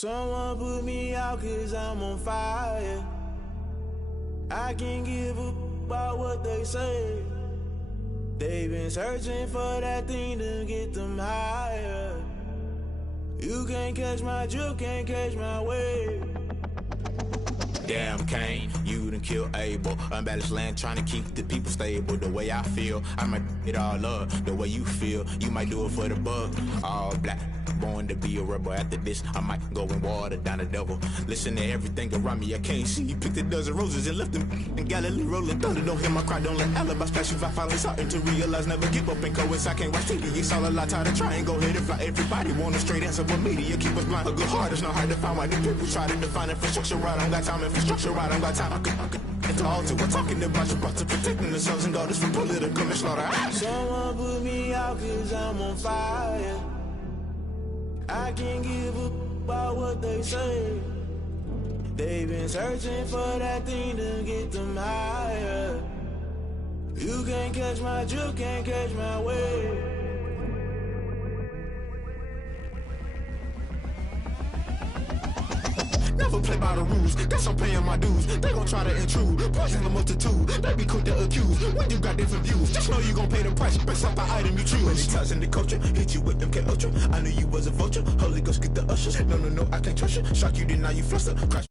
Someone put me out cause I'm on fire. I can't give a about what they say. They've been searching for that thing to get them higher. You can't catch my drift, can't catch my wave. Damn Kane, you done killed Abel. Unbalanced land trying to keep the people stable. The way I feel, I might it all up. The way you feel, you might do it for the buck. All black, born to be a rebel. After this, I might go and water down the devil. Listen to everything around me, I can't see. You picked a dozen roses and left them in Galilee rolling thunder. Don't hear my cry, don't let alibis splash. If I finally starting to realize, never give up and coincide. Can't watch TV, it's all a lot. Tired of trying, go ahead and fly. Everybody want a straight answer, but media keep us blind. A good heart is not hard to find. Why the people try to define infrastructure right? I don't got time, infrastructure right, I don't got time. I could into all to we're talking about you, about to protecting the sons and daughters from political and slaughter. Someone put me out cause I'm on fire. I can't give a about what they say. They've been searching for that thing to get them higher. You can't catch my drift, can't catch my wave. Never play by the rules, guess I'm paying my dues. They gon' try to intrude, poison the multitude. They be quick to accuse, when you got different views. Just know you gon' pay the price, based off the item you choose. Many times in the culture, hit you with them K Ultra. I knew you was a vulture, Holy Ghost get the ushers. No, I can't trust you. Shock you, then now you fluster. Crash.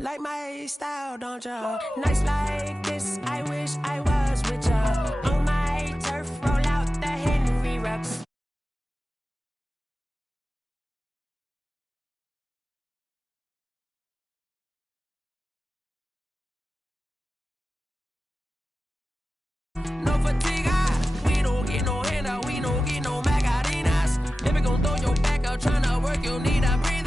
Like my style, don't ya? Nights like this, I wish I was with ya. On my turf, roll out the Henry Rux. No fatigue, we don't get no handout, we don't get no macarinas. Never gon' throw your back out, tryna work, you need a breather.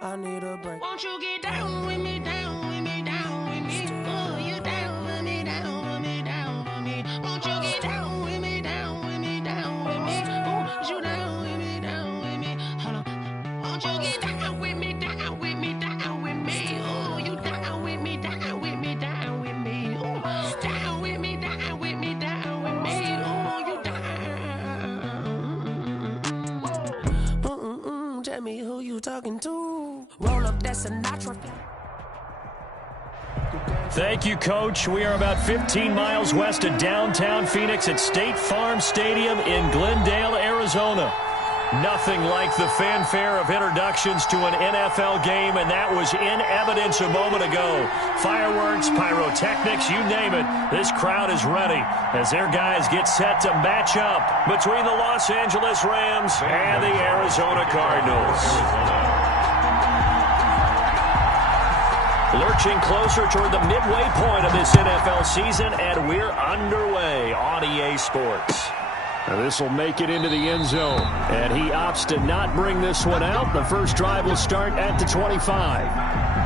I need a break. Won't you get down with me, down with me, down with me? Oh, you down with me, down with me, down with me. Won't you get down with me, down with me, down with me? Oh, you down with me, down with me? Hold on. Sinatra. Thank you, Coach. We are about 15 miles west of downtown Phoenix at State Farm Stadium in Glendale, Arizona. Nothing like the fanfare of introductions to an NFL game, and that was in evidence a moment ago. Fireworks, pyrotechnics, you name it. This crowd is ready as their guys get set to match up between the Los Angeles Rams and the Arizona Cardinals. Lurching closer toward the midway point of this NFL season, and we're underway on EA Sports. This will make it into the end zone, and he opts to not bring this one out. The first drive will start at the 25.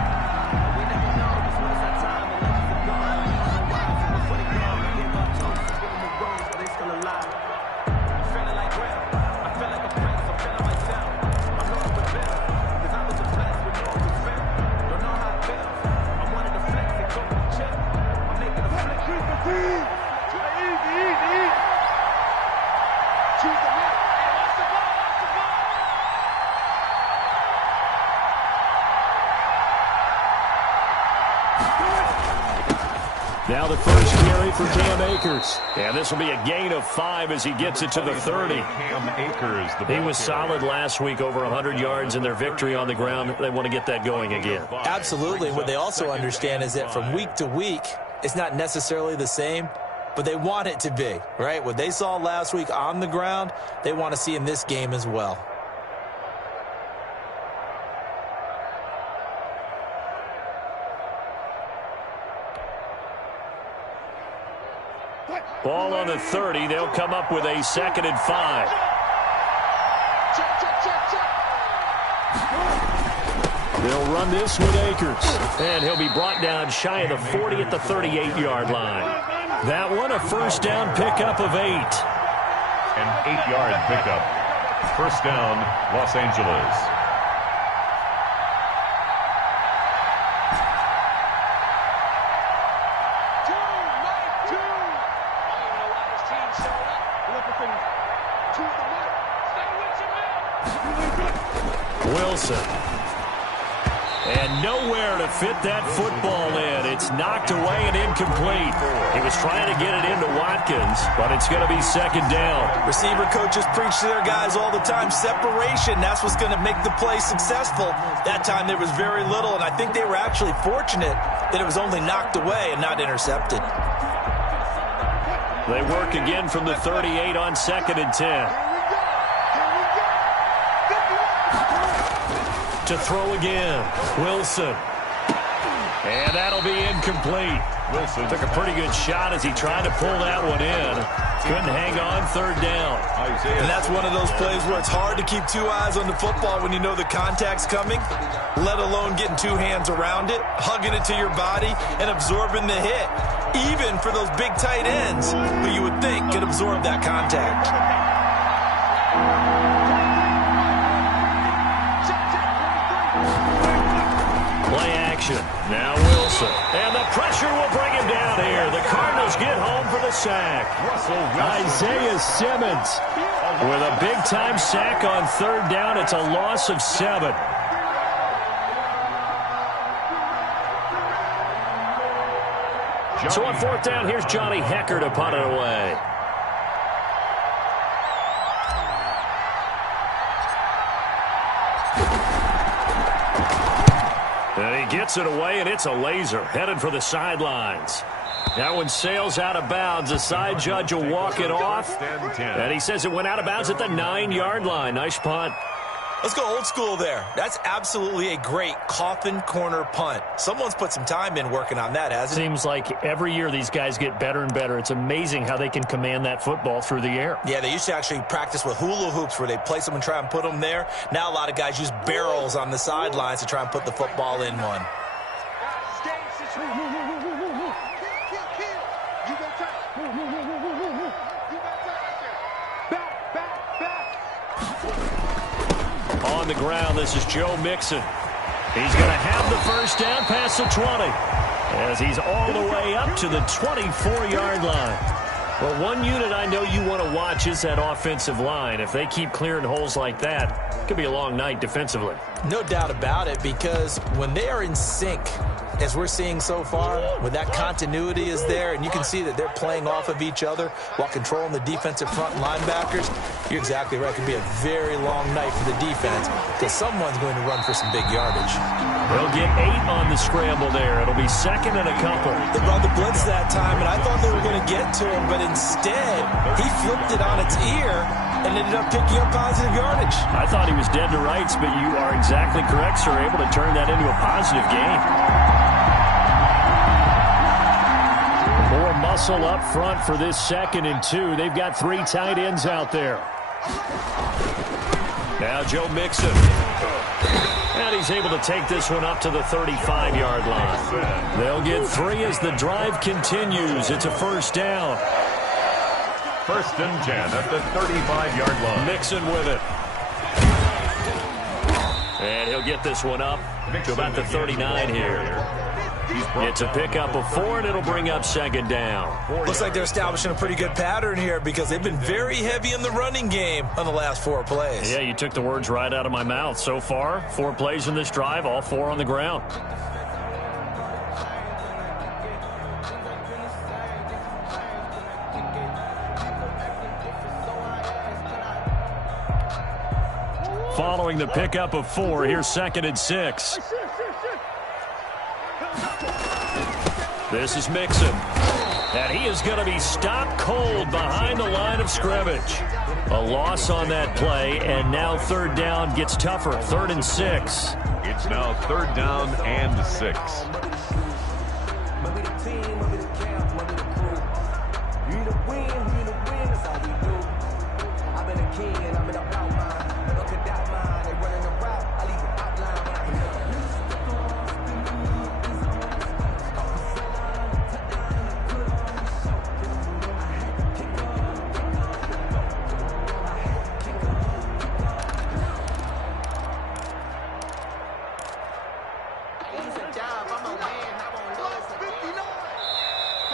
Now the first carry for Cam Akers. And this will be a gain of 5 as he gets it to the 30. Cam Akers, he was solid last week, over 100 yards in their victory on the ground. They want to get that going again. Absolutely. What they also understand is that from week to week, it's not necessarily the same, but they want it to be, right? What they saw last week on the ground, they want to see in this game as well. Ball on the 30. They'll come up with a 2nd and 5. They'll run this with Akers. And he'll be brought down shy of the 40 at the 38-yard line. That one, a first down pickup of 8. An 8-yard pickup. First down, Los Angeles. Wilson. And nowhere to fit that football in. It's knocked away and incomplete. He was trying to get it into Watkins, but it's going to be 2nd down. Receiver coaches preach to their guys all the time. Separation, that's what's going to make the play successful. That time there was very little, and I think they were actually fortunate that it was only knocked away and not intercepted. They work again from the 38 on 2nd and 10. To throw again, Wilson. And that'll be incomplete. Wilson took a pretty good shot as he tried to pull that one in. Couldn't hang on, 3rd down. And that's one of those plays where it's hard to keep 2 eyes on the football when you know the contact's coming, let alone getting 2 hands around it, hugging it to your body, and absorbing the hit. Even for those big tight ends who you would think could absorb that contact. Play action. Now Wilson. And the pressure will bring him down here. The Cardinals get home for the sack. Isaiah Simmons with a big-time sack on 3rd down. It's a loss of 7. So on 4th down, here's Johnny Hecker to punt it away. And he gets it away, and it's a laser headed for the sidelines. That one sails out of bounds. The side judge will walk it off. And he says it went out of bounds at the 9-yard line. Nice punt. Let's go old school there. That's absolutely a great coffin corner punt. Someone's put some time in working on that, hasn't it? Seems like every year these guys get better and better. It's amazing how they can command that football through the air. Yeah, they used to actually practice with hula hoops where they place them and try and put them there. Now a lot of guys use barrels on the sidelines to try and put the football in one. On the ground, this is Joe Mixon. He's going to have the first down past the 20 as he's all the way up to the 24-yard line. Well, one unit I know you want to watch is that offensive line. If they keep clearing holes like that, it could be a long night defensively. No doubt about it, because when they are in sync, as we're seeing so far, when that continuity is there and you can see that they're playing off of each other while controlling the defensive front linebackers, you're exactly right. It could be a very long night for the defense because someone's going to run for some big yardage. They'll get 8 on the scramble there. It'll be second and a couple. They brought the blitz that time, and I thought they were going to get to him, but instead he flipped it on its ear and ended up picking up positive yardage. I thought he was dead to rights, but you are exactly correct, sir. Able to turn that into a positive gain. More muscle up front for this 2nd and 2. They've got 3 tight ends out there. Now Joe Mixon. And he's able to take this one up to the 35-yard line. They'll get 3 as the drive continues. It's a first down. 1st and 10 at the 35-yard line. Mixon with it. And he'll get this one up to about the 39 here. It's a pickup of 4, and it'll bring up 2nd down. Looks like they're establishing a pretty good pattern here because they've been very heavy in the running game on the last 4 plays. Yeah, you took the words right out of my mouth. So far, 4 plays in this drive, all 4 on the ground. Following the pickup of 4, here's 2nd and 6. This is Mixon. And he is going to be stopped cold behind the line of scrimmage. A loss on that play, and now 3rd down gets tougher. 3rd and 6. It's now 3rd down and 6.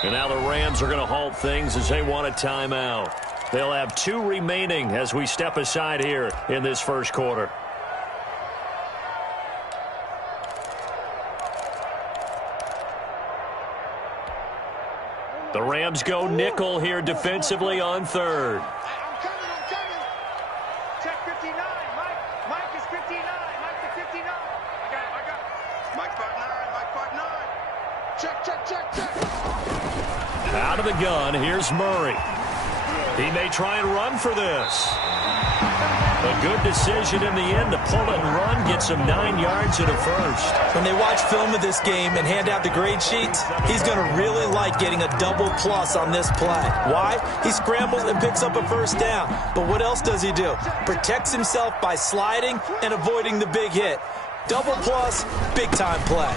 And now the Rams are going to halt things as they want a timeout. They'll have 2 remaining as we step aside here in this first quarter. The Rams go nickel here defensively on 3rd. I'm coming. Check 59. Mike is 59. Mike to 59. I got it. Mike part 9. Check. Out of the gun, here's Murray. He may try and run for this. A good decision in the end to pull and run, get some 9 yards and a first. When they watch film of this game and hand out the grade sheets, he's going to really like getting a double plus on this play. Why? He scrambles and picks up a first down. But what else does he do? Protects himself by sliding and avoiding the big hit. Double plus, big-time play.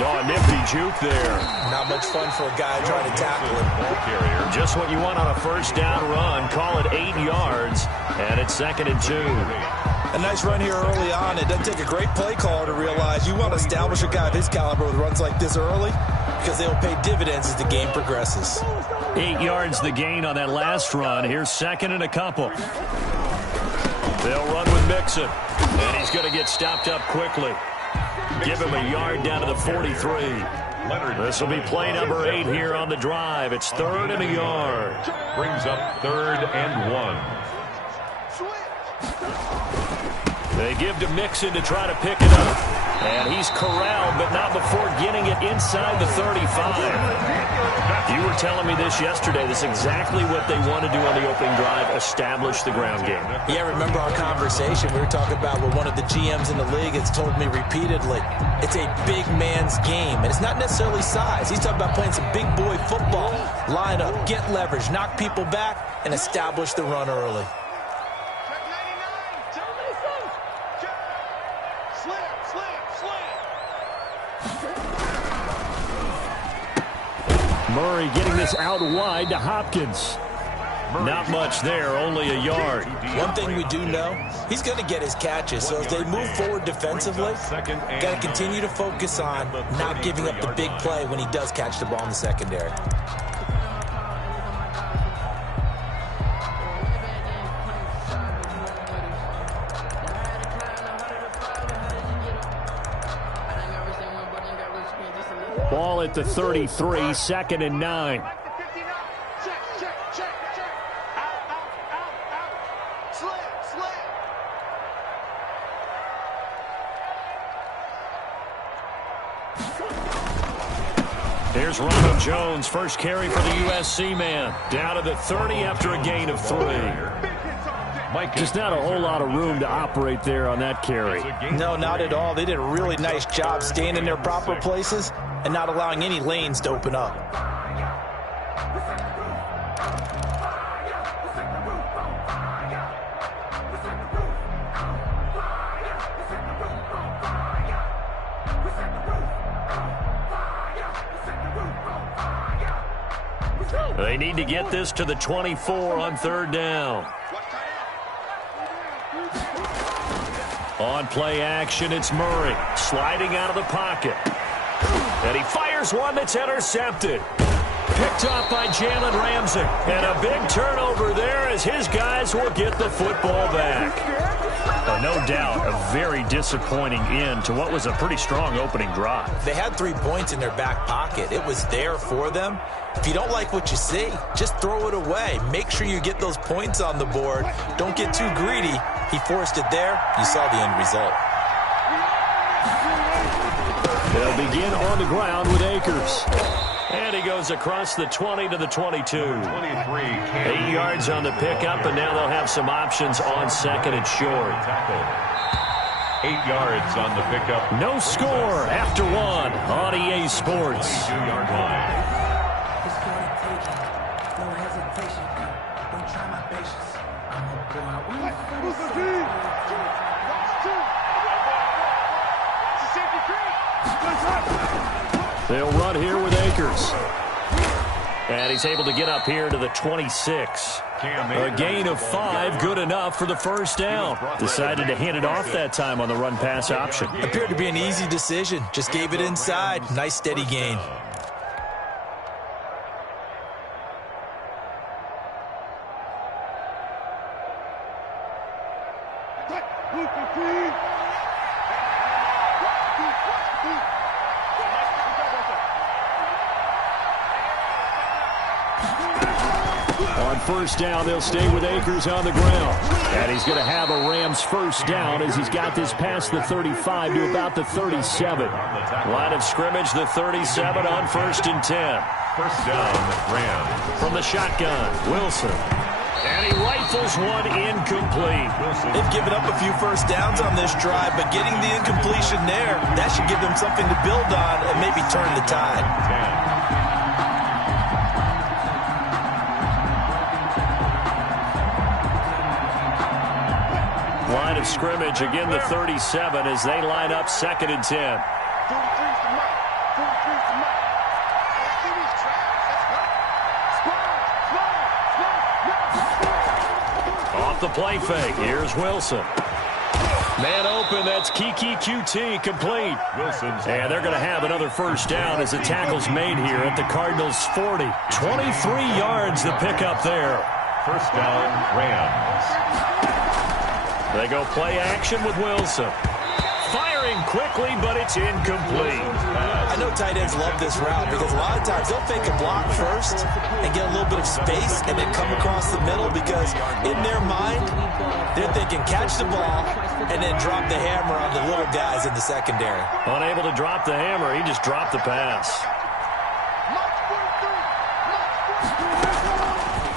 Oh, nifty juke there. Not much fun for a guy trying to tackle him. Ball carrier. Just what you want on a first down run. Call it 8 yards, and it's 2nd and 2. A nice run here early on. It doesn't take a great play caller to realize you want to establish a guy of his caliber with runs like this early because they will pay dividends as the game progresses. 8 yards the gain on that last run. Here's 2nd and a couple. They'll run with Mixon, and he's going to get stopped up quickly. Give him a yard down to the 43. This will be play number 8 here on the drive. It's 3rd and a yard. Brings up 3rd and 1. They give to Mixon to try to pick it up. And he's corralled, but not before getting it inside the 35. You were telling me this yesterday. This is exactly what they want to do on the opening drive, establish the ground game. Yeah, remember our conversation. We were talking about what one of the GMs in the league has told me repeatedly. It's a big man's game, and it's not necessarily size. He's talking about playing some big boy football. Line up, get leverage, knock people back, and establish the run early. Murray getting this out wide to Hopkins. Not much there, only a yard. One thing we do know, he's going to get his catches. So as they move forward defensively, got to continue to focus on not giving up the big play when he does catch the ball in the secondary. Ball at the 33, 2nd and 9. Here's Ronald Jones, first carry for the USC man. Down to the 30 after a gain of 3. Just not a whole lot of room to operate there on that carry. No, not at all. They did a really nice job staying in their proper places and not allowing any lanes to open up. They need to get this to the 24 on 3rd down. On play action, it's Murray sliding out of the pocket. And he fires one that's intercepted. Picked up by Jalen Ramsey. And a big turnover there as his guys will get the football back. No doubt a very disappointing end to what was a pretty strong opening drive. They had 3 points in their back pocket. It was there for them. If you don't like what you see, just throw it away. Make sure you get those points on the board. Don't get too greedy. He forced it there. You saw the end result. They'll begin on the ground with Akers. And he goes across the 20 to the 22. 8 yards on the pickup, and now they'll have some options on 2nd and short. 8 yards on the pickup. No score after 1 on EA Sports. 2-yard line. They'll run here with Akers. And he's able to get up here to the 26. A gain of 5, good enough for the first down. Decided to hand it off that time on the run-pass option. Appeared to be an easy decision. Just gave it inside. Nice steady gain. On first down, they'll stay with Akers on the ground. And he's going to have a Rams first down as he's got this past the 35 to about the 37. Line of scrimmage, the 37 on 1st and 10. First down, Rams. From the shotgun, Wilson. And he rifles one incomplete. They've given up a few first downs on this drive, but getting the incompletion there, that should give them something to build on and maybe turn the tide. 10. Line of scrimmage, again the 37 as they line up 2nd and 10. Off the play fake, here's Wilson. Man open, that's Kiki QT, complete. And they're going to have another first down as the tackle's made here at the Cardinals' 40. 23 yards the pickup there. First down, Rams. They go play action with Wilson. Firing quickly, but it's incomplete. I know tight ends love this route because a lot of times they'll fake a block first and get a little bit of space and then come across the middle because in their mind, they're thinking catch the ball and then drop the hammer on the little guys in the secondary. Unable to drop the hammer, he just dropped the pass.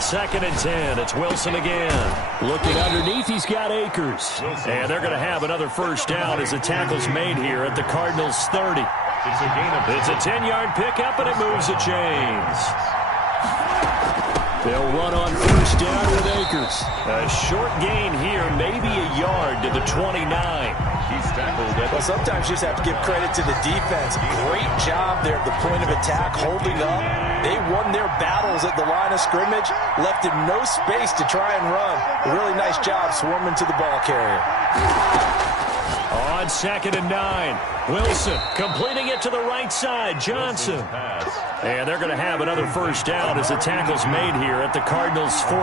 2nd and 10. It's Wilson again. Looking underneath, he's got Akers. And they're going to have another first down as the tackle's made here at the Cardinals' 30. It's a 10-yard pickup, and it moves the chains. They'll run on first down with Akers. A short gain here, maybe a yard to the 29. He's tackled at Well, sometimes you just have to give credit to the defense. Great job there at the point of attack, holding up. They won their battles at the line of scrimmage, left him no space to try and run. A really nice job swarming to the ball carrier. On 2nd and 9, Wilson completing it to the right side, Johnson. And they're going to have another first down as the tackle's made here at the Cardinals' 14.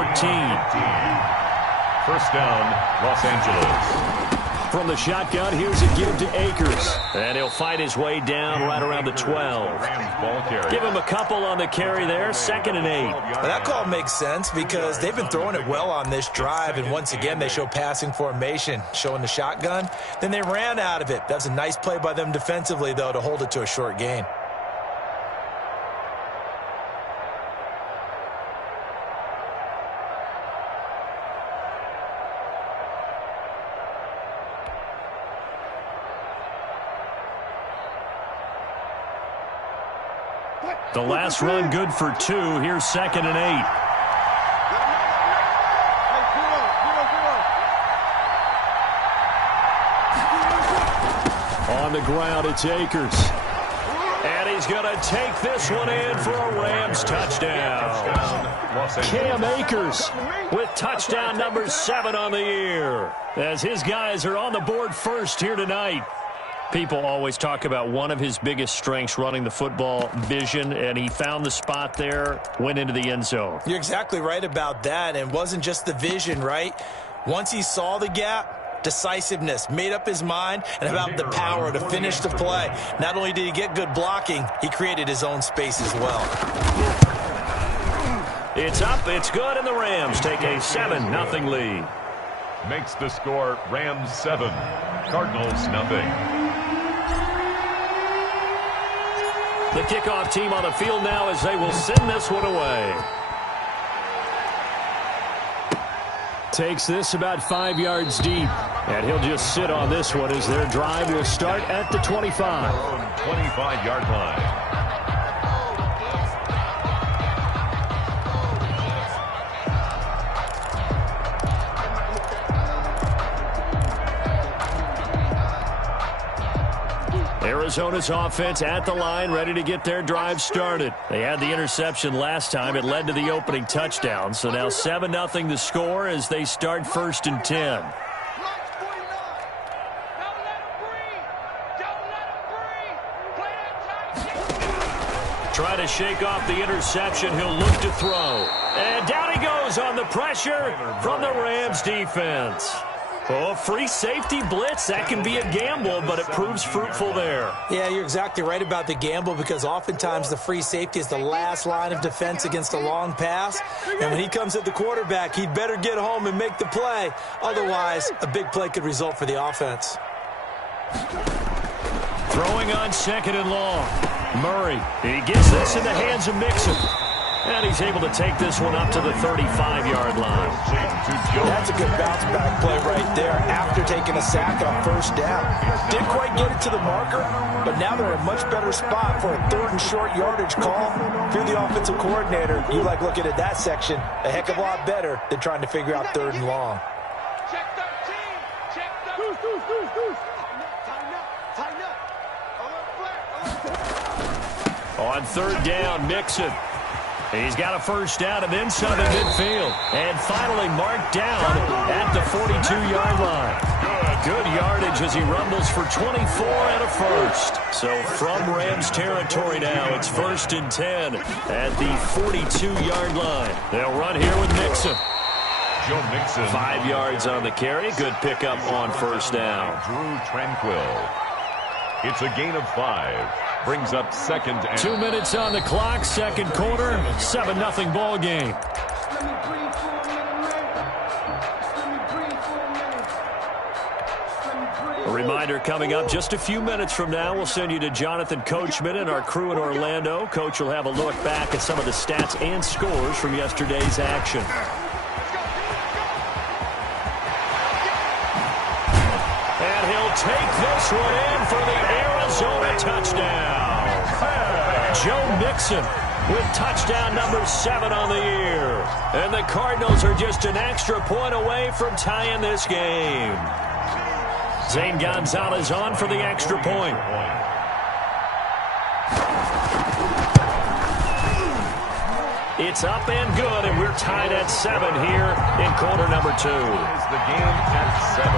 First down, Los Angeles. From the shotgun, here's a give to Akers. And he'll fight his way down right around the 12. Give him a couple on the carry there, 2nd and 8. Well, that call makes sense because they've been throwing it well on this drive, and once again they show passing formation, showing the shotgun. Then they ran out of it. That's a nice play by them defensively, though, to hold it to a short gain. The last run good for 2. Here's 2nd and 8. On the ground, it's Akers. And he's going to take this one in for a Rams touchdown. Cam Akers with touchdown number 7 on the year, as his guys are on the board first here tonight. People always talk about one of his biggest strengths running the football, vision, and he found the spot there, went into the end zone. You're exactly right about that, and it wasn't just the vision, right? Once he saw the gap, decisiveness, made up his mind, and about the power to finish the play. Not only did he get good blocking, he created his own space as well. It's up, it's good, and the Rams take a 7-0 lead. Makes the score Rams 7, Cardinals 0. The kickoff team on the field now as they will send this one away. Takes this about 5 yards deep. And he'll just sit on this one as their drive will start at the 25. 25-yard line. Arizona's offense at the line, ready to get their drive started. They had the interception last time. It led to the opening touchdown. So now 7-0 the score as they start 1st and 10. Try to shake off the interception. He'll look to throw. And down he goes on the pressure from the Rams defense. Oh, free safety blitz, that can be a gamble, but it proves fruitful there. Yeah, you're exactly right about the gamble because oftentimes the free safety is the last line of defense against a long pass. And when he comes at the quarterback, he'd better get home and make the play. Otherwise, a big play could result for the offense. Throwing on 2nd and long. Murray, he gets this in the hands of Mixon. And he's able to take this one up to the 35-yard line. That's a good bounce-back play right there after taking a sack on 1st down. Didn't quite get it to the marker, but now they're in a much better spot for a 3rd and short yardage call. If you're the offensive coordinator, you like looking at that section a heck of a lot better than trying to figure out 3rd and long. Check 13. Check 13. On 3rd down, Mixon. He's got a 1st down and then some in midfield. And finally marked down at the 42-yard line. Good yardage as he rumbles for 24 and a 1st. So from Rams territory now, it's 1st and 10 at the 42-yard line. They'll run here with Mixon. Joe Mixon. 5 yards on the carry. Good pickup on 1st down. Drew Tranquil. It's a gain of 5. Brings up 2nd and 2 minutes on the clock, 2nd quarter, 7-0 ball game. A reminder coming up just a few minutes from now, we'll send you to Jonathan Coachman and our crew in Orlando. Coach will have a look back at some of the stats and scores from yesterday's action. And he'll take this one in for the Arizona touchdown. Joe Mixon with touchdown number 7 on the year. And the Cardinals are just an extra point away from tying this game. Zane Gonzalez on for the extra point. It's up and good, and we're tied at 7 here in quarter number 2. The game at 7.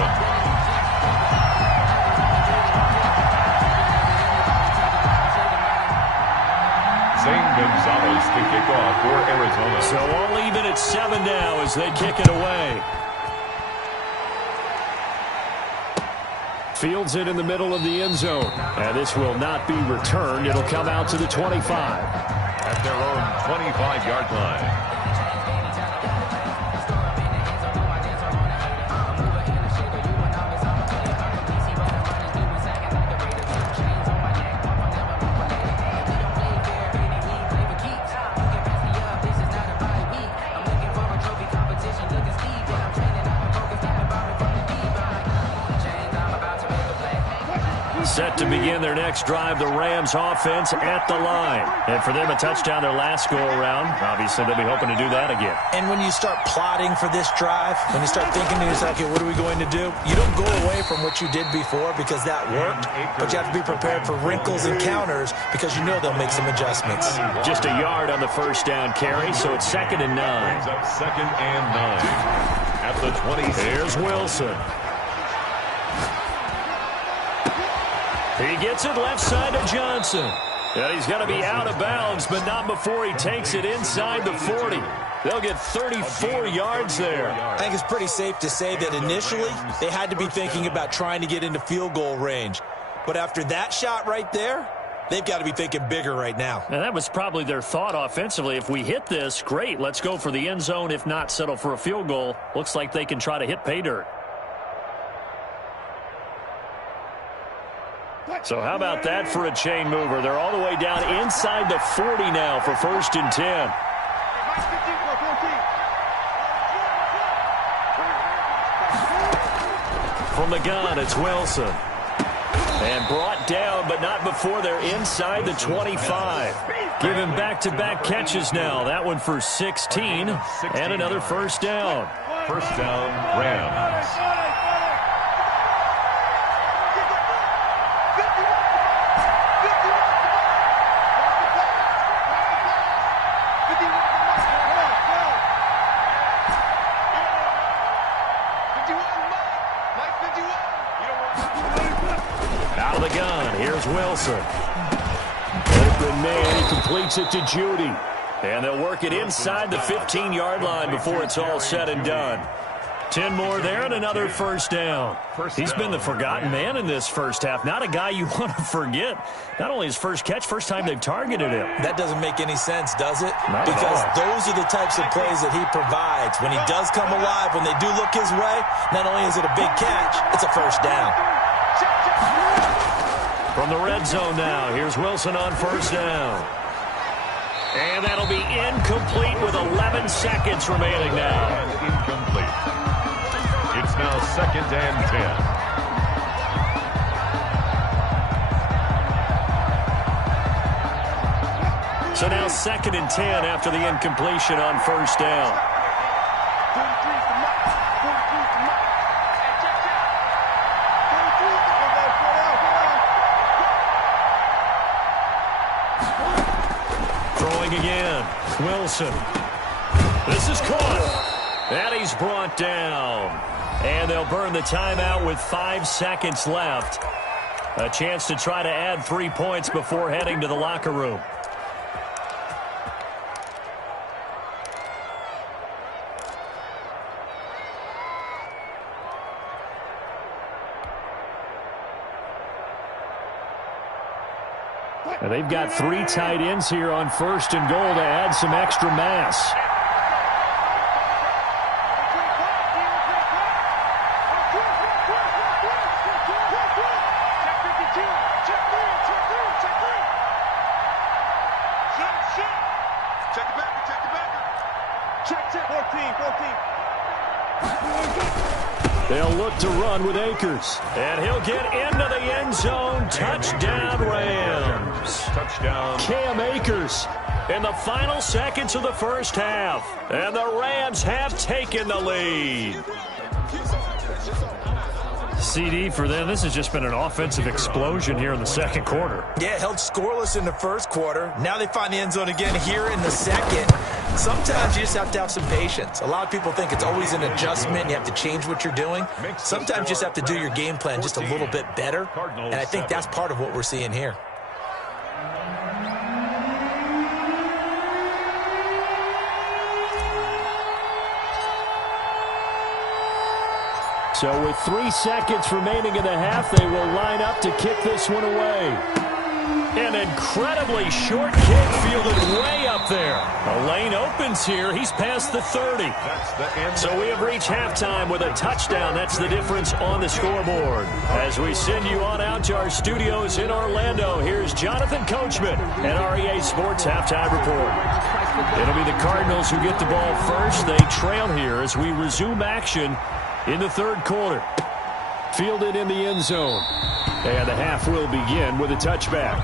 Zane Gonzalez to kick off for Arizona. So all even at 7 now as they kick it away. Fields it in the middle of the end zone. And this will not be returned. It'll come out to the 25. At their own 25-yard line. Set to begin their next drive, the Rams offense at the line. And for them, a touchdown their last go-around. Obviously, they'll be hoping to do that again. And when you start plotting for this drive, when you start thinking to yourself, okay, what are we going to do? You don't go away from what you did before because that worked, but you have to be prepared for wrinkles and counters because you know they'll make some adjustments. Just a yard on the first down carry, so it's 2nd and 9. Brings up 2nd and 9. At the 20. Here's Wilson. He gets it left side to Johnson. And he's going to be out of bounds, but not before he takes it inside the 40. They'll get 34 yards there. I think it's pretty safe to say that initially they had to be thinking about trying to get into field goal range. But after that shot right there, they've got to be thinking bigger right now. And that was probably their thought offensively. If we hit this, great, let's go for the end zone. If not, settle for a field goal. Looks like they can try to hit pay dirt. So how about that for a chain mover? They're all the way down inside the 40 now for 1st and 10. From the gun, it's Wilson. And brought down, but not before they're inside the 25. Giving back-to-back catches now. That one for 16, and another first down. First down, Rams. Out of the gun, here's Wilson. Open man, he completes it to Judy. And they'll work it inside the 15-yard line before it's all said and done. 10 more there and another first down. He's been the forgotten man in this first half. Not a guy you want to forget. Not only his first catch, first time they've targeted him. That doesn't make any sense, does it? Not because at all. those are the types of plays that he provides. When he does come alive, when they do look his way, not only is it a big catch, it's a first down. From the red zone now, here's Wilson on first down. And that'll be incomplete with 11 seconds remaining now. And incomplete. It's now 2nd and 10. So now 2nd and 10 after the incompletion on first down. Throwing again. Wilson. This is caught. And he's brought down. And they'll burn the timeout with 5 seconds left. A chance to try to add 3 points before heading to the locker room. And they've got 3 tight ends here on 1st and goal to add some extra mass. They'll look to run with Akers. And he'll get into the end zone. Touchdown, Rams. Touchdown. Cam Akers in the final seconds of the first half. And the Rams have taken the lead. CD for them, this has just been an offensive explosion here in the second quarter. Yeah, held scoreless in the first quarter. Now they find the end zone again here in the second. Sometimes you just have to have some patience. A lot of people think it's always an adjustment. You have to change what you're doing. Sometimes you just have to do your game plan just a little bit better. And I think that's part of what we're seeing here. So with 3 seconds remaining in the half, they will line up to kick this one away. An incredibly short kick fielded way up there. A lane opens here. He's past the 30. So we have reached halftime with a touchdown. That's the difference on the scoreboard. As we send you on out to our studios in Orlando, here's Jonathan Coachman at REA Sports Halftime Report. It'll be the Cardinals who get the ball first. They trail here as we resume action in the third quarter. Fielded in the end zone. And the half will begin with a touchback.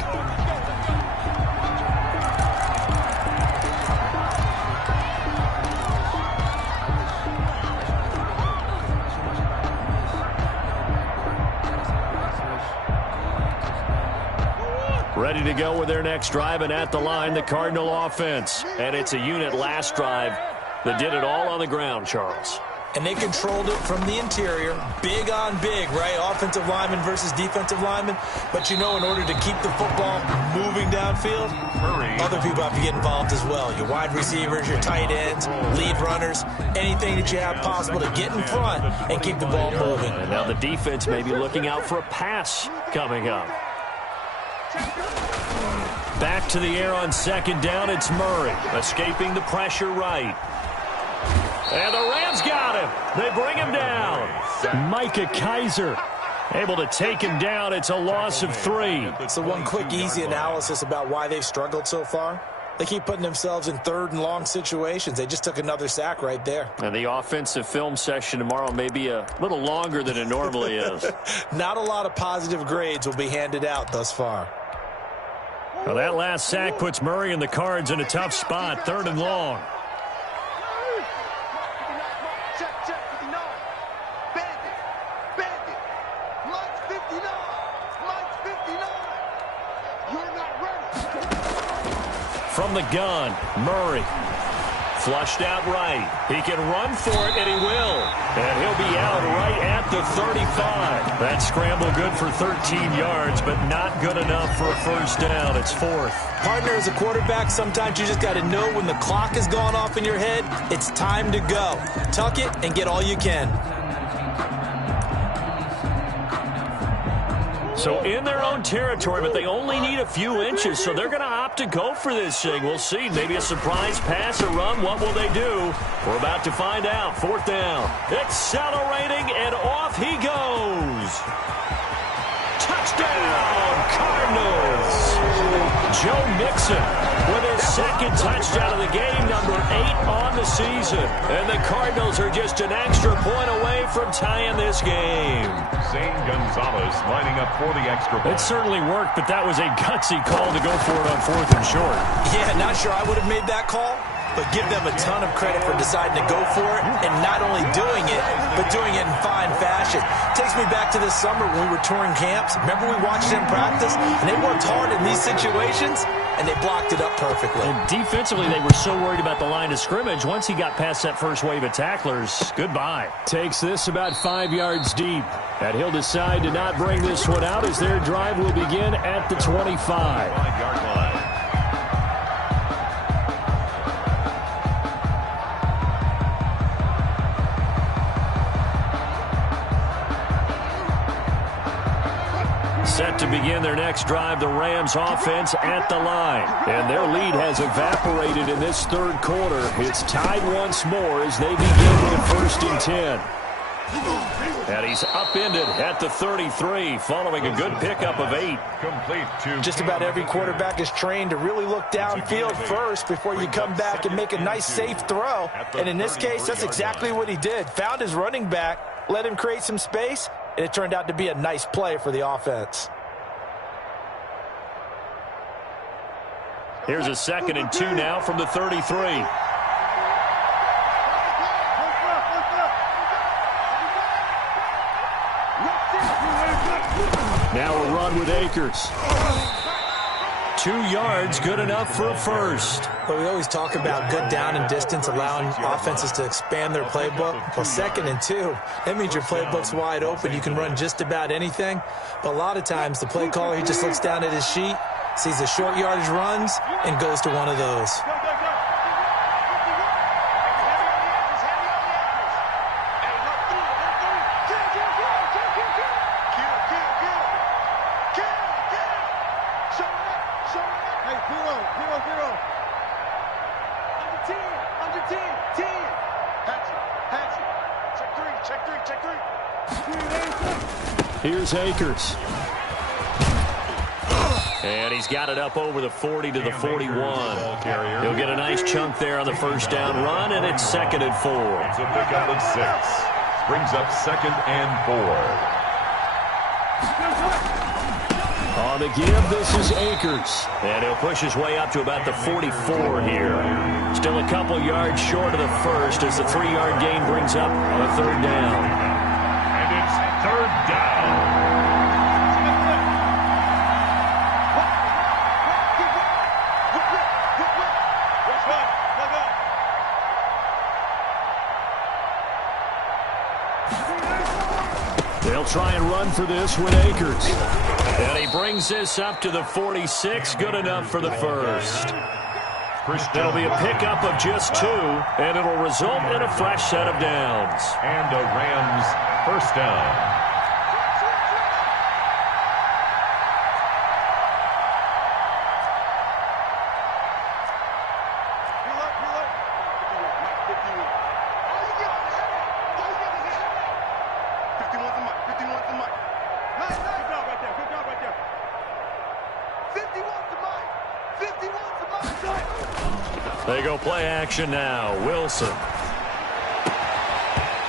Ready to go with their next drive, and at the line, the Cardinal offense. And it's a unit last drive that did it all on the ground, Charles. And they controlled it from the interior, big on big, right? Offensive lineman versus defensive lineman. But, you know, in order to keep the football moving downfield, other people have to get involved as well. Your wide receivers, your tight ends, lead runners, anything that you have possible to get in front and keep the ball moving. And now the defense may be looking out for a pass coming up. Back to the air on second down, it's Murray, escaping the pressure right. And the Rams got him. They bring him down. Micah Kaiser able to take him down. It's a loss of 3. So one quick, easy analysis about why they've struggled so far. They keep putting themselves in third and long situations. They just took another sack right there. And the offensive film session tomorrow may be a little longer than it normally is. Not a lot of positive grades will be handed out thus far. Well, that last sack puts Murray and the Cards in a tough spot, third and long. From the gun, Murray. Flushed out right. He can run for it, and he will. And he'll be out right at the 35. That scramble good for 13 yards, but not good enough for a first down. It's 4th. Partner, as a quarterback, sometimes you just got to know when the clock has gone off in your head, it's time to go. Tuck it and get all you can. So in their own territory, but they only need a few inches, so they're going to opt to go for this thing. We'll see. Maybe a surprise pass or run. What will they do? We're about to find out. 4th down. Accelerating, and off he goes. Touchdown, Cardinals. Joe Mixon with his second touchdown of the game, number 8 on the season. And the Cardinals are just an extra point away from tying this game. Zane Gonzalez lining up for the extra point. It certainly worked, but that was a gutsy call to go for it on 4th and short. Yeah, not sure I would have made that call, but give them a ton of credit for deciding to go for it, and not only doing it, but doing it in fine fashion. Takes me back to this summer when we were touring camps. Remember we watched them practice, and they worked hard in these situations, and they blocked it up perfectly. And defensively, they were so worried about the line of scrimmage. Once he got past that first wave of tacklers, goodbye. Takes this about 5 yards deep. And he'll decide to not bring this one out as their drive will begin at the 25. 5-yard line. Set to begin their next drive, the Rams offense at the line. And their lead has evaporated in this third quarter. It's tied once more as they begin with 1st and 10. And he's upended at the 33, following a good pickup of 8. Complete to Just about every quarterback is trained to really look downfield first before you come back and make a nice, safe throw. And in this case, that's exactly what he did. Found his running back, let him create some space, and it turned out to be a nice play for the offense. Here's a 2nd and 2 now from the 33. Now a run with Akers. 2 yards, good enough for a first. But we always talk about good down and distance, allowing offenses to expand their playbook. Well, 2nd and 2, that means your playbook's wide open. You can run just about anything. But a lot of times, the play caller, he just looks down at his sheet, sees the short yardage runs, and goes to one of those. under 10, 10. Hatchet. Check three. Here's Akers. And he's got it up over the 40 to the 41. He'll get a nice chunk there on the first down run, and it's 2nd and 4. It's a pickup of 6. Brings up 2nd and 4. On the give, this is Akers. And he'll push his way up to about the 44 here. Still a couple yards short of the first as the 3-yard gain brings up a 3rd down. And it's 3rd down. They'll try and run for this with Akers. And he brings this up to the 46. Good enough for the first. It'll be a pickup of just 2, and it'll result in a fresh set of downs. And a Rams first down. They go play action now. Wilson.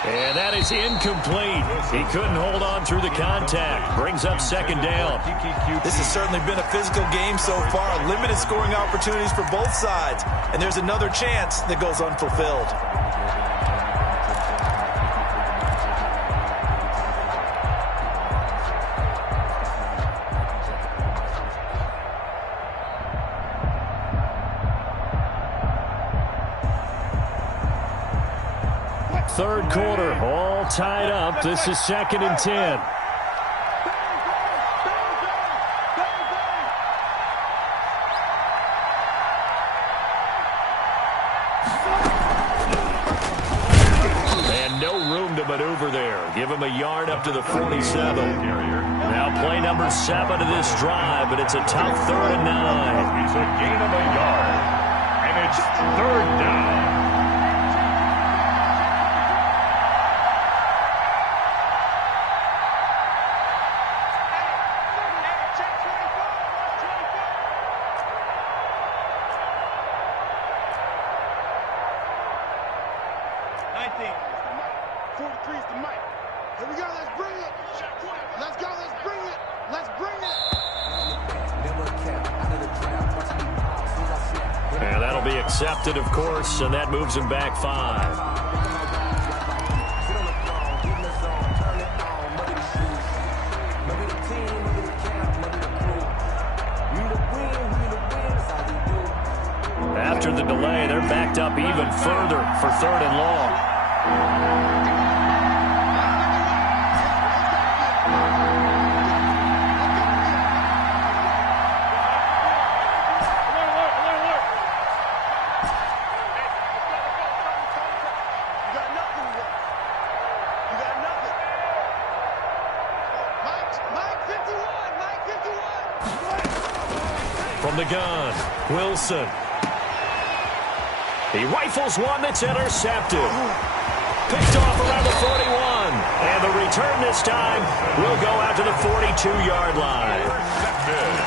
And that is incomplete. He couldn't hold on through the contact. Brings up 2nd down. This has certainly been a physical game so far. Limited scoring opportunities for both sides. And there's another chance that goes unfulfilled. Third quarter, all tied up. This is 2nd and 10. And no room to maneuver there. Give him a yard up to the 47. Now play number 7 of this drive, but it's a tough 3rd and 9. He's a gain of a yard. And it's 3rd down. And that'll be accepted, of course, and that moves him back 5. After the delay, they're backed up even further for 3rd and long. From the gun, Wilson. He rifles one that's intercepted. Picked off around the 41. And the return this time will go out to the 42-yard line.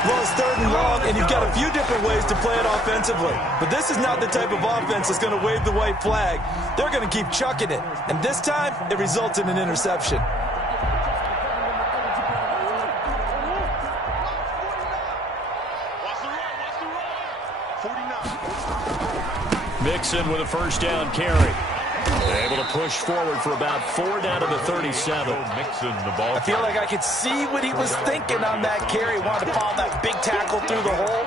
Well, it's 3rd and long, and you've got a few different ways to play it offensively. But this is not the type of offense that's going to wave the white flag. They're going to keep chucking it. And this time, it results in an interception. Mixon with a first down carry. Able to push forward for about 4 down to the 37. I feel like I could see what he was thinking on that carry. Wanted to follow that big tackle through the hole.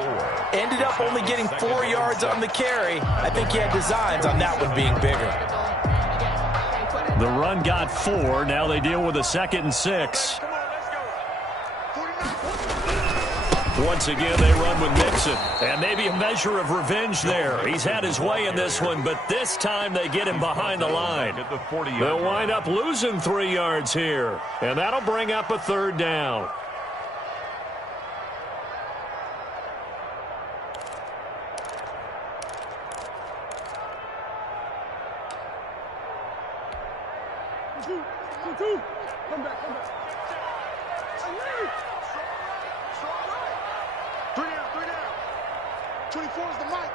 Ended up only getting 4 yards on the carry. I think he had designs on that one being bigger. The run got 4. Now they deal with a 2nd and 6. Once again, they run with Mixon. And maybe a measure of revenge there. He's had his way in this one, but this time they get him behind the line. They'll wind up losing 3 yards here. And that'll bring up a 3rd down. Come back. Three down. 24 is the mic.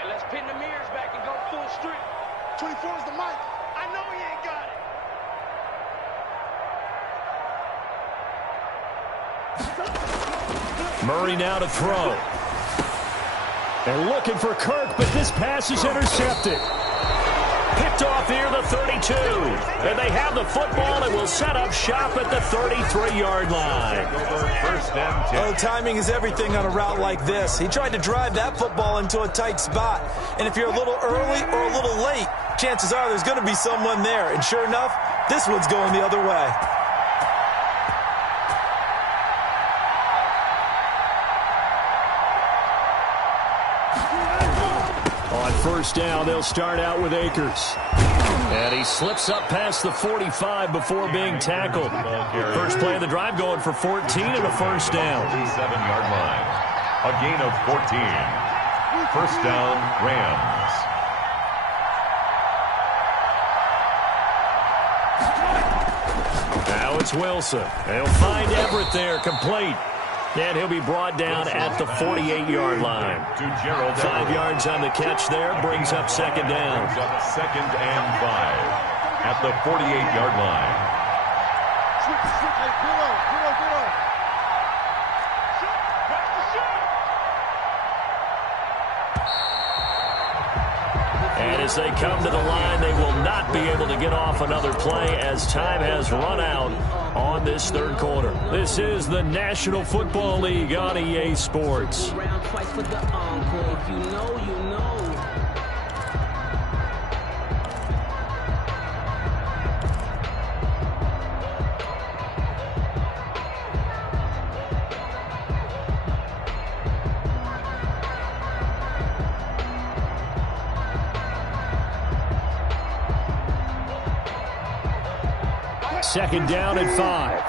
And let's pin the mirrors back and go full strip. 24 is the mic. I know he ain't got it. Murray now to throw. They're looking for Kirk, but this pass is intercepted. Picked off near the 32. And they have the football and will set up shop at the 33-yard line. First and 10. Oh, timing is everything on a route like this. He tried to drive that football into a tight spot. And if you're a little early or a little late, chances are there's going to be someone there. And sure enough, this one's going the other way. On first down, they'll start out with Akers. And he slips up past the 45 before being tackled. First play of the drive going for 14 and a first down. 7-yard line. A gain of 14. First down, Rams. Now it's Wilson. They'll find Everett there, complete. And he'll be brought down at the 48-yard line. 5 yards on the catch there, brings up second down. Second and 5 at the 48-yard line. And as they come to the line, they will not be able to get off another play as time has run out on this third quarter. This is the National Football League on EA Sports. Second down and 5.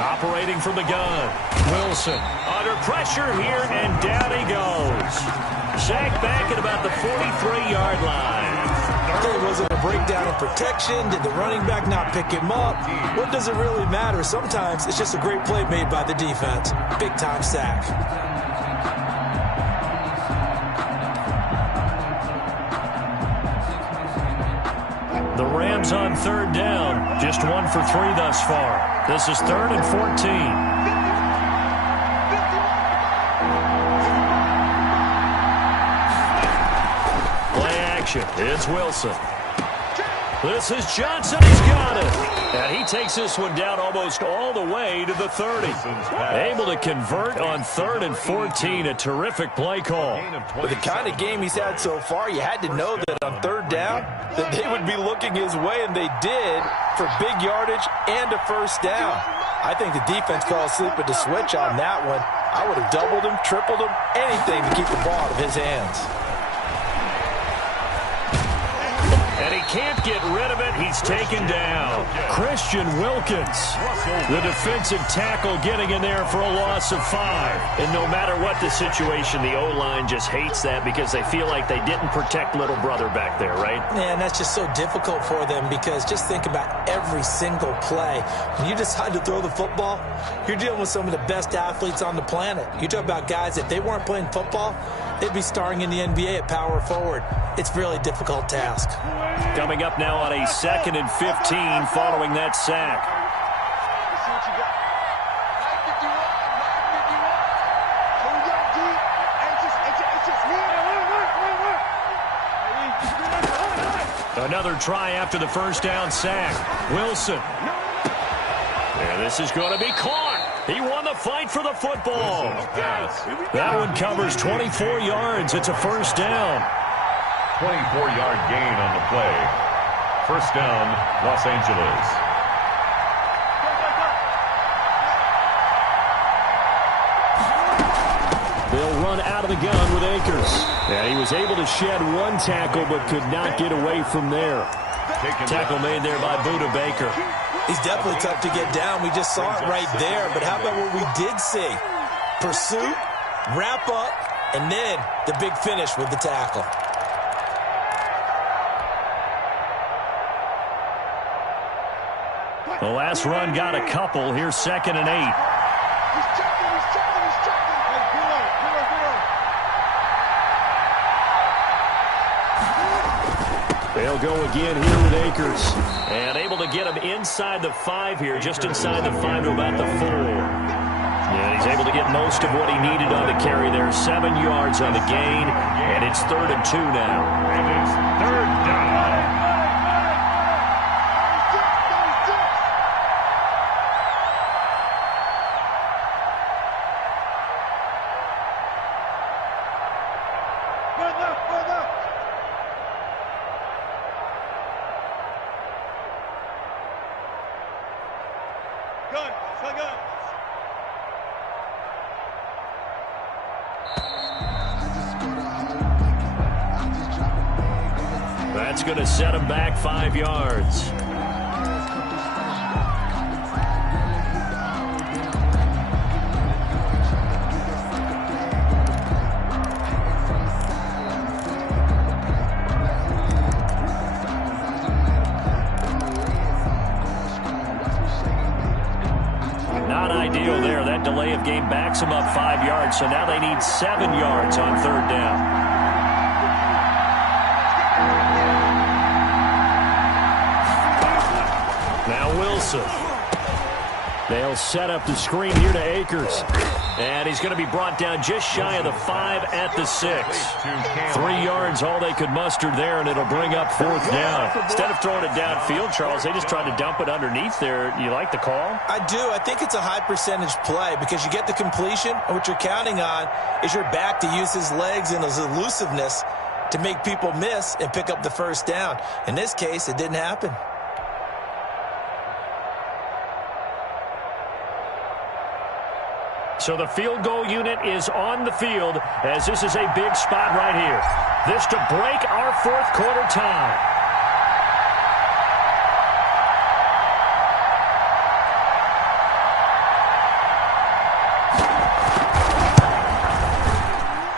Operating from the gun. Wilson under pressure here, and down he goes. Sacked back at about the 43-yard line. Was it a breakdown in protection? Did the running back not pick him up? What does it really matter? Sometimes it's just a great play made by the defense. Big-time sack. The Rams on third down. Just 1 for 3 thus far. This is 3rd and 14. It's Wilson. This is Johnson. He's got it. And he takes this one down almost all the way to the 30. Able to convert on 3rd and 14. A terrific play call. With the kind of game he's had so far, you had to know that on third down that they would be looking his way, and they did, for big yardage and a first down. I think the defense fell asleep at the switch on that one. I would have doubled him, tripled him, anything to keep the ball out of his hands. And he can't get rid of it. He's taken down. Christian Wilkins, the defensive tackle, getting in there for a loss of 5. And no matter what the situation, the O-line just hates that because they feel like they didn't protect little brother back there, right? Man, that's just so difficult for them because just think about every single play. When you decide to throw the football, you're dealing with some of the best athletes on the planet. You talk about guys, if they weren't playing football, they'd be starring in the NBA at power forward. It's a really difficult task. Coming up now on a 2nd and 15 following that sack. Let's see what you got. 951. Another try after the first down sack. Wilson. And this is going to be caught. He won the fight for the football. That one covers 24 yards. It's a first down. 24-yard gain on the play. First down, Los Angeles. They'll run out of the gun with Akers. Yeah, he was able to shed one tackle but could not get away from there. Tackle made there by Buda Baker. He's definitely tough to get down. We just saw it right there. But how about what we did see? Pursuit, wrap up, and then the big finish with the tackle. The last run got a couple. Here's 2nd and 8. He's checking. Hey, They'll go again here with Akers. And able to get him inside the 5 here, just inside the 5 to about the 4. And he's able to get most of what he needed on the carry there. 7 yards on the gain, and it's 3rd and 2 now. And it's 3rd down. That's going to set him back 5 yards. Not ideal there. That delay of game backs him up 5 yards, so now they need 7 yards on 3rd down. They'll set up the screen here to Akers. And he's going to be brought down just shy of the 5 at the 6. 3 yards, all they could muster there, and it'll bring up 4th down. Instead of throwing it downfield, Charles, they just tried to dump it underneath there. You like the call? I do. I think it's a high percentage play because you get the completion, and what you're counting on is your back to use his legs and his elusiveness to make people miss and pick up the 1st down. In this case, it didn't happen. So the field goal unit is on the field as this is a big spot right here. This to break our 4th quarter tie.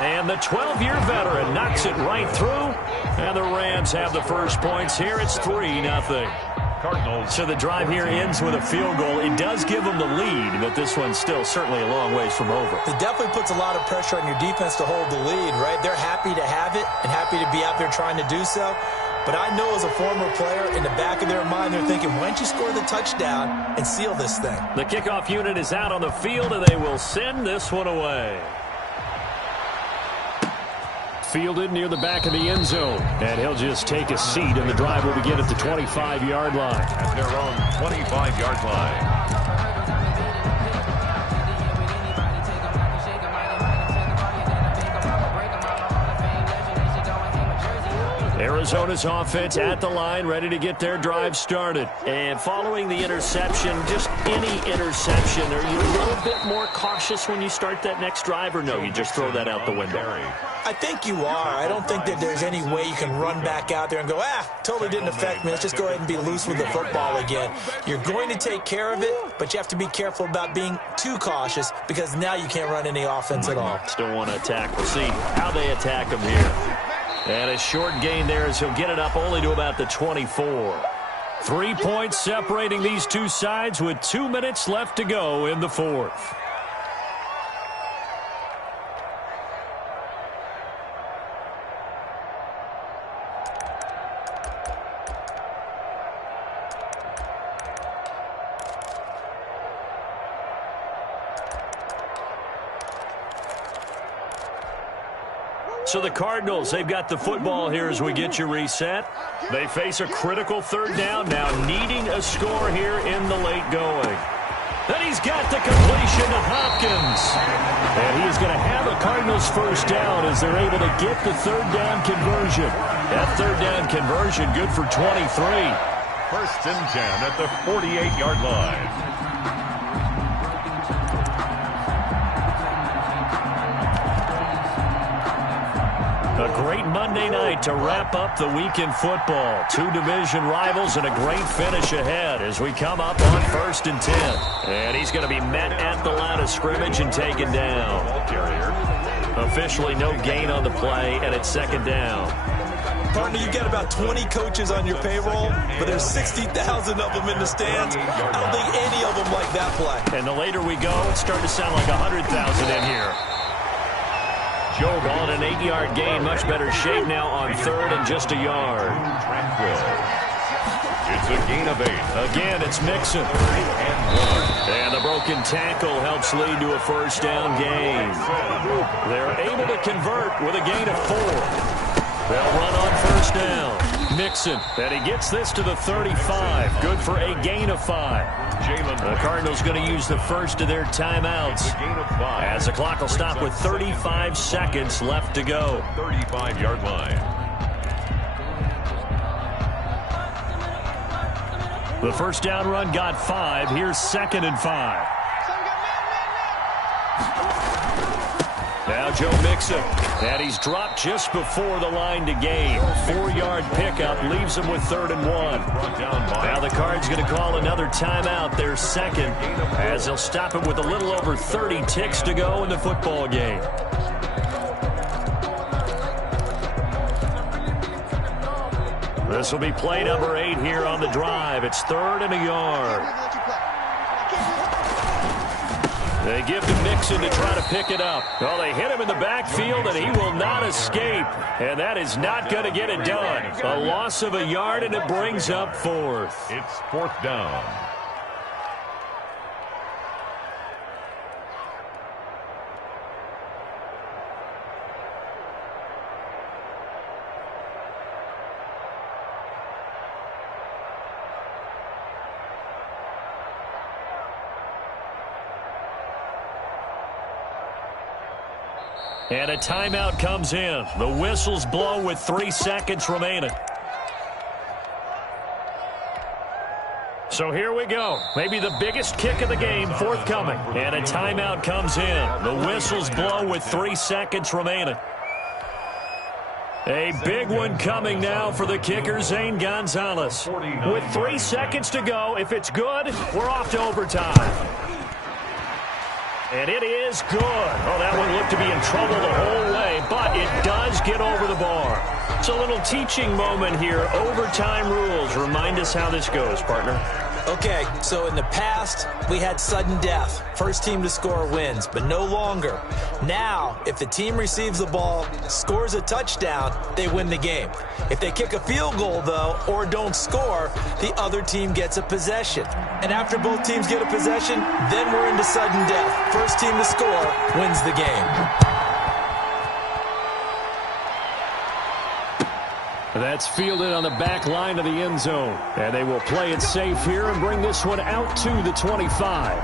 And the 12-year veteran knocks it right through. And the Rams have the first points here. It's 3-0. Cardinals. So the drive here ends with a field goal. It does give them the lead, but this one's still certainly a long ways from over. It definitely puts a lot of pressure on your defense to hold the lead, right? They're happy to have it and happy to be out there trying to do so. But I know as a former player, in the back of their mind, they're thinking, why don't you score the touchdown and seal this thing? The kickoff unit is out on the field, and they will send this one away. Fielded near the back of the end zone. And he'll just take a seat, and the drive will begin at the 25-yard line. At their own 25-yard line. Arizona's offense at the line, ready to get their drive started. And following the interception, just any interception, are you a little bit more cautious when you start that next drive, or no, you just throw that out the window? I think you are. I don't think that there's any way you can run back out there and go, totally didn't affect me. Let's just go ahead and be loose with the football again. You're going to take care of it, but you have to be careful about being too cautious because now you can't run any offense at all. Still want to attack. We'll see how they attack him here. And a short gain there as he'll get it up only to about the 24. 3 points separating these two sides with 2 minutes left to go in the 4th. So the Cardinals, they've got the football here as we get you reset. They face a critical 3rd down now, needing a score here in the late going. Then he's got the completion to Hopkins. And he's going to have a Cardinals first down as they're able to get the 3rd down conversion. That 3rd down conversion good for 23. 1st and 10 at the 48-yard line. A great Monday night to wrap up the week in football. Two division rivals and a great finish ahead as we come up on 1st and 10. And he's going to be met at the line of scrimmage and taken down. Officially no gain on the play, and it's 2nd down. Partner, you got about 20 coaches on your payroll, but there's 60,000 of them in the stands. I don't think any of them like that play. And the later we go, it's starting to sound like 100,000 in here. Joe on an 8-yard gain, much better shape now on 3rd and just a yard. It's a gain of 8. Again, it's Mixon. And the broken tackle helps lead to a 1st down gain. They're able to convert with a gain of 4. They'll run on 1st down. Mixon, and he gets this to the 35. Good for a gain of 5. The Cardinals going to use the first of their timeouts as the clock will stop with 35 seconds left to go. 35-yard line. The 1st down run got 5. Here's 2nd and 5. Now Joe Mixon, and he's dropped just before the line to gain. 4-yard pickup leaves him with 3rd and 1. Now the Cards going to call another timeout, their 2nd, as they'll stop it with a little over 30 ticks to go in the football game. This will be play number 8 here on the drive. It's 3rd and a yard. They give to Mixon to try to pick it up. Well, they hit him in the backfield, and he will not escape. And that is not going to get it done. A loss of a yard, and it brings up 4th. It's 4th down. And a timeout comes in. The whistles blow with 3 seconds remaining. So here we go. Maybe the biggest kick of the game forthcoming. And a timeout comes in. The whistles blow with 3 seconds remaining. A big one coming now for the kicker, Zane Gonzalez. With 3 seconds to go, if it's good, we're off to overtime. And it is good. Oh, that one looked to be in trouble the whole way, but it does get over the bar. It's a little teaching moment here. Overtime rules. Remind us how this goes, partner. Okay, so in the past, we had sudden death. First team to score wins, but no longer. Now, if the team receives the ball, scores a touchdown, they win the game. If they kick a field goal, though, or don't score, the other team gets a possession. And after both teams get a possession, then we're into sudden death. First team to score wins the game. That's fielded on the back line of the end zone. And they will play it safe here and bring this one out to the 25.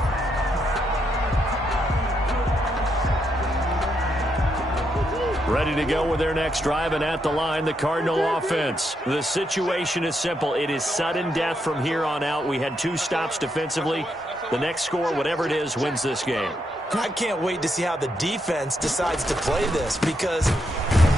Ready to go with their next drive, and at the line, the Cardinal offense. The situation is simple. It is sudden death from here on out. We had 2 stops defensively. The next score, whatever it is, wins this game. I can't wait to see how the defense decides to play this, because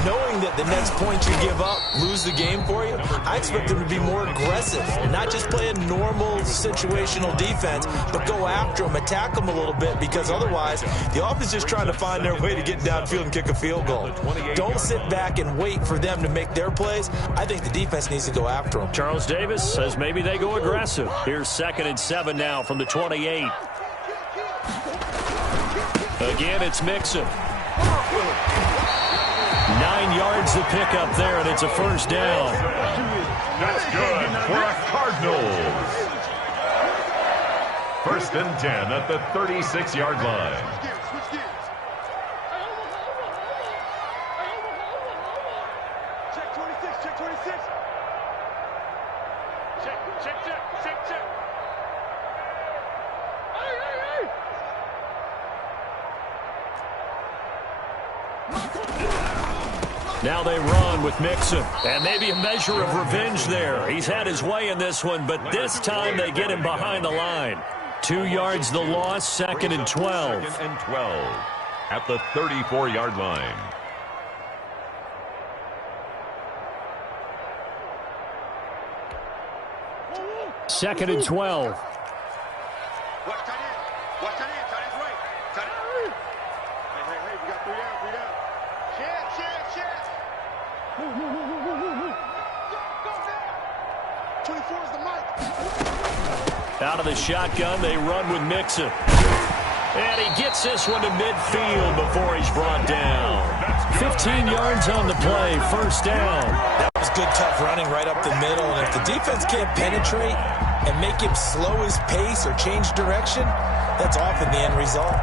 knowing that the next point you give up lose the game for you, I expect them to be more aggressive and not just play a normal situational defense, but go after them, attack them a little bit, because otherwise the offense is just trying to find their way to get downfield and kick a field goal. Don't sit back and wait for them to make their plays. I think the defense needs to go after them. Charles Davis says maybe they go aggressive. Here's 2nd and 7 now from the 28. Again, it's Mixon. 9 yards to pick up there, and it's a 1st down. That's good for a Cardinals. 1st and 10 at the 36-yard line. Check 26, check 26. Check. Hey. Now they run with Mixon, and maybe a measure of revenge there. He's had his way in this one, but this time they get him behind the line. 2 yards the loss, 2nd and 12. 2nd and 12 at the 34-yard line. 2nd and 12. Watch tight end. Watch tight end. Tight end's right. Tight end. Hey, we got 3 down, 3 down. Share. Move. Go down. 24 is the mic. Out of the shotgun, they run with Mixon. And he gets this one to midfield before he's brought down. 15 yards on the play, 1st down. That was good, tough running right up the middle. And if the defense can't penetrate and make him slow his pace or change direction, that's often the end result.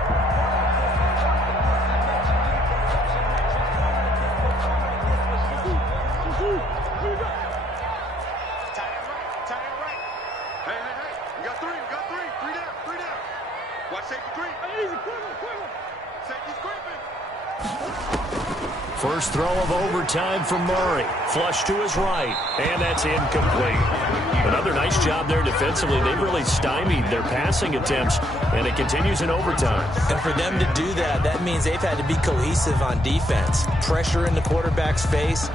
First throw of overtime from Murray. Flush to his right, and that's incomplete. Another nice job there defensively. They've really stymied their passing attempts, and it continues in overtime. And for them to do that, that means they've had to be cohesive on defense. Pressure in the quarterback's face,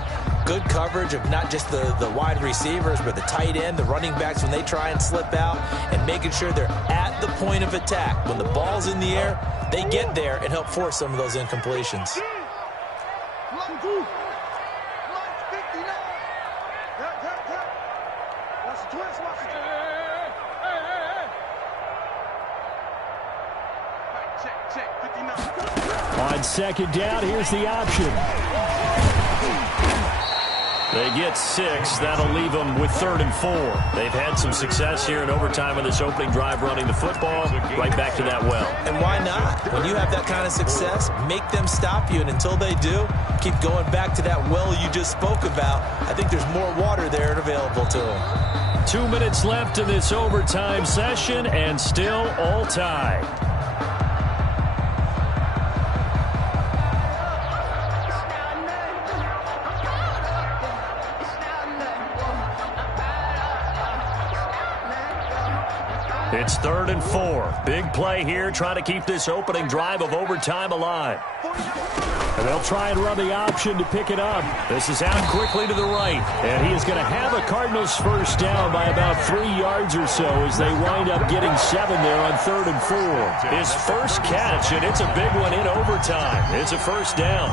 good coverage of not just the wide receivers, but the tight end, the running backs when they try and slip out, and making sure they're at the point of attack. When the ball's in the air, they get there and help force some of those incompletions. On 2nd down, here's the option. They get 6. That'll leave them with 3rd and 4. They've had some success here in overtime on this opening drive running the football. Right back to that well. And why not? When you have that kind of success, make them stop you. And until they do, keep going back to that well you just spoke about. I think there's more water there and available to them. 2 minutes left in this overtime session, and still all tied. It's 3rd and 4. Big play here, trying to keep this opening drive of overtime alive. And they'll try and run the option to pick it up. This is out quickly to the right. And he is going to have a Cardinals first down by about 3 yards or so as they wind up getting 7 there on 3rd and 4. His first catch, and it's a big one in overtime. It's a first down.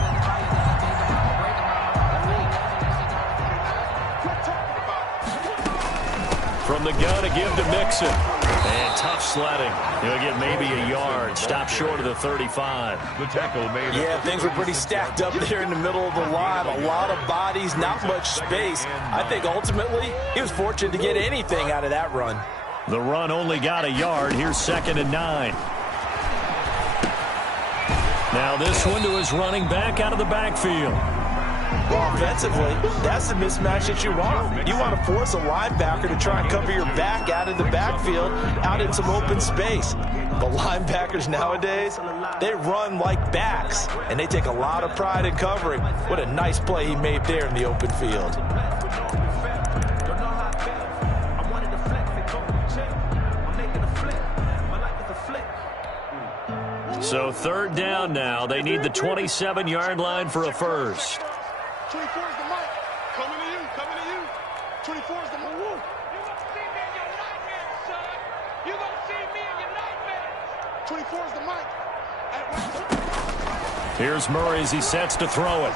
From the gun to give to Mixon. And tough sledding. He'll get maybe a yard. Stop short of the 35. The tackle made. Yeah, things were pretty stacked up there in the middle of the line. A lot of bodies, not much space. I think ultimately he was fortunate to get anything out of that run. The run only got a yard. Here's 2nd and 9. Now this one to his running back out of the backfield. Well, offensively, that's the mismatch that you want. You want to force a linebacker to try and cover your back out of the backfield, out in some open space. But linebackers nowadays, they run like backs, and they take a lot of pride in covering. What a nice play he made there in the open field. So 3rd down now. They need the 27-yard line for a first. 24 is the mic. Coming to you. 24 is the mic. You gonna see me in your nightmares, son. You gonna see me in your nightmares. 24 is the mic. Here's Murray as he sets to throw it.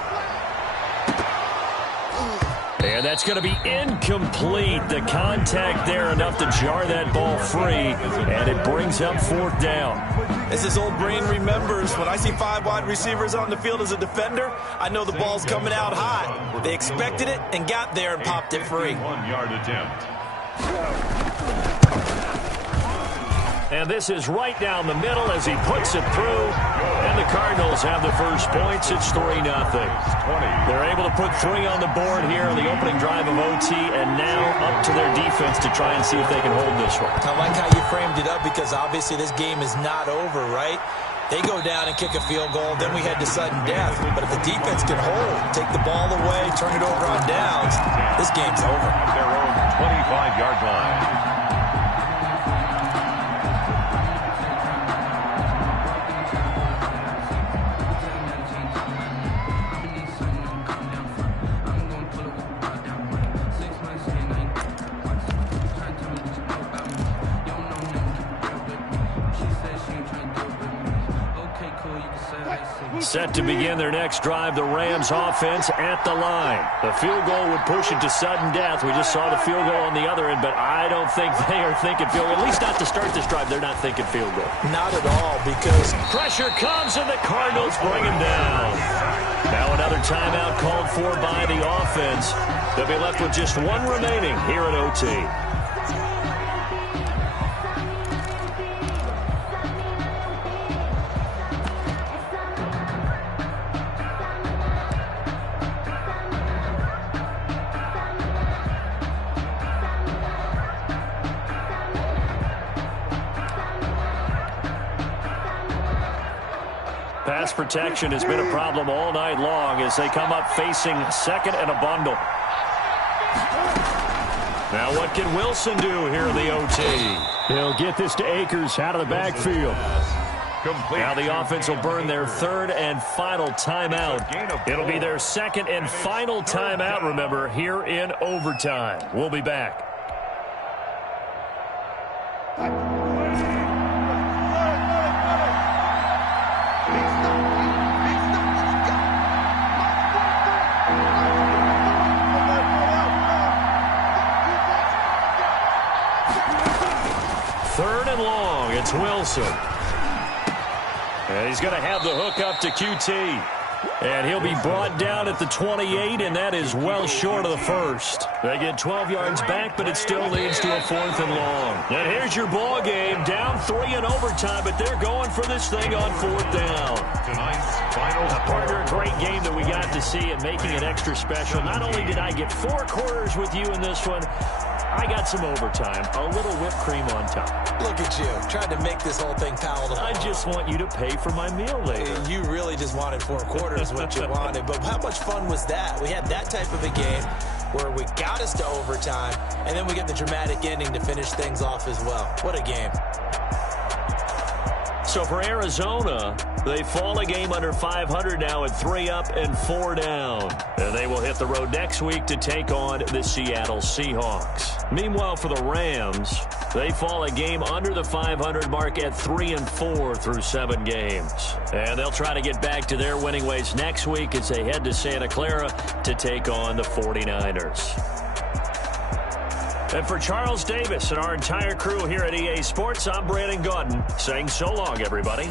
And that's going to be incomplete. The contact there enough to jar that ball free, and it brings up 4th down. As his old brain remembers, when I see 5 wide receivers on the field as a defender, I know the ball's coming out hot. They expected it and got there and popped it free. 1-yard attempt. And this is right down the middle as he puts it through. And the Cardinals have the first points. It's 3-0. They're able to put 3 on the board here on the opening drive of OT, and now up to their defense to try and see if they can hold this one. I like how you framed it up, because obviously this game is not over, right? They go down and kick a field goal, then we head to sudden death. But if the defense can hold, take the ball away, turn it over on downs, this game's over. Their own 25-yard line. Set to begin their next drive, the Rams offense at the line. The field goal would push it to sudden death. We just saw the field goal on the other end, but I don't think they are thinking field goal. At least not to start this drive. They're not thinking field goal. Not at all, because pressure comes and the Cardinals bring him down. Now another timeout called for by the offense. They'll be left with just one remaining here at OT. Pass protection has been a problem all night long as they come up facing second and a bundle. Now what can Wilson do here in the OT? He'll get this to Akers out of the backfield. Now the offense will burn their third and final timeout. It'll be their second and final timeout, remember, here in overtime. We'll be back. Third and long, it's Wilson. And he's going to have the hook up to QT. And he'll be brought down at the 28, and that is well short of the first. They get 12 yards back, but it still leads to a fourth and long. And here's your ball game, down 3 in overtime, but they're going for this thing on fourth down. Tonight's final Partner, a great game that we got to see and making it extra special. Not only did I get 4 quarters with you in this one, I got some overtime, a little whipped cream on top. Look at you, trying to make this whole thing palatable. I just want you to pay for my meal later. You really just wanted 4 quarters, what you wanted. But how much fun was that? We had that type of a game where we got us to overtime, and then we get the dramatic ending to finish things off as well. What a game. So for Arizona, they fall a game under 500 now at 3 up and 4 down. And they will hit the road next week to take on the Seattle Seahawks. Meanwhile, for the Rams, they fall a game under the 500 mark at 3 and 4 through 7 games. And they'll try to get back to their winning ways next week as they head to Santa Clara to take on the 49ers. And for Charles Davis and our entire crew here at EA Sports, I'm Brandon Gaudin saying so long, everybody.